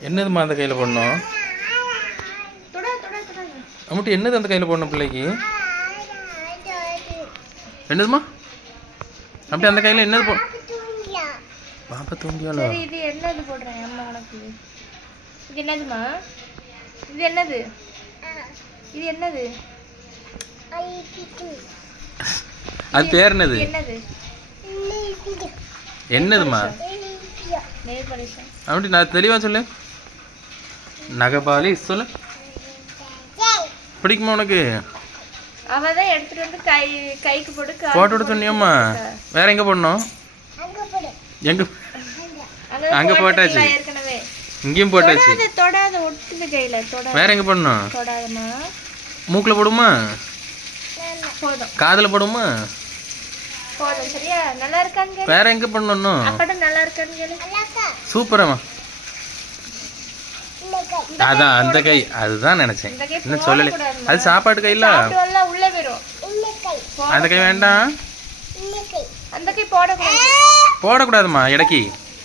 என்னதும்மா அந்த கையில் போடணும்? தொடா தொடா தொடா அம்முட்டி என்னது அந்த கையில் போடணும் பிள்ளைக்கு? என்னதும்மா அப்படி அந்த கையில் என்னது போ பாப்பா தூங்கியாலோ சரி இது என்னது போடுறேன் அம்மா உனக்கு. இது என்னதுமா? இது என்னது? இது என்னது? அது பேர் என்னது? என்னதுமா? அப்படி நான் தெளிவாக சொல்லு. நகபாலி சொல்லு. பிடிக்குமா உனக்கு? அவ தான் எடுத்துட்டு வந்து கை கைக்கு போட்டு போட்டு விட சொன்னியம்மா. வேற எங்கே போடணும்? எங்கே அங்க போட்டாச்சு. இங்கேயும் போட்டாச்சு. தொடாத ஒட்டுது கையில தொடாத. வேற எங்கே போடணும்? தொடாதம்மா. மூக்கில் போடுமா? போதும். காதில் போடுமா? போதும் சரியா? நல்லா இருக்கான்னு வேற எங்கே பண்ணணும் அப்பாட்ட நல்லா இருக்கான்னு கேளு. சூப்பரம்மா. அதான் அந்த கை அதுதான் நினைச்சேன். இன்னும் சொல்லலை. அது சாப்பாட்டு கையில? உள்ள அந்த கை வேண்டாம். அந்த கை போடக்கூடாது. போடக்கூடாதும்மா இடைக்கு.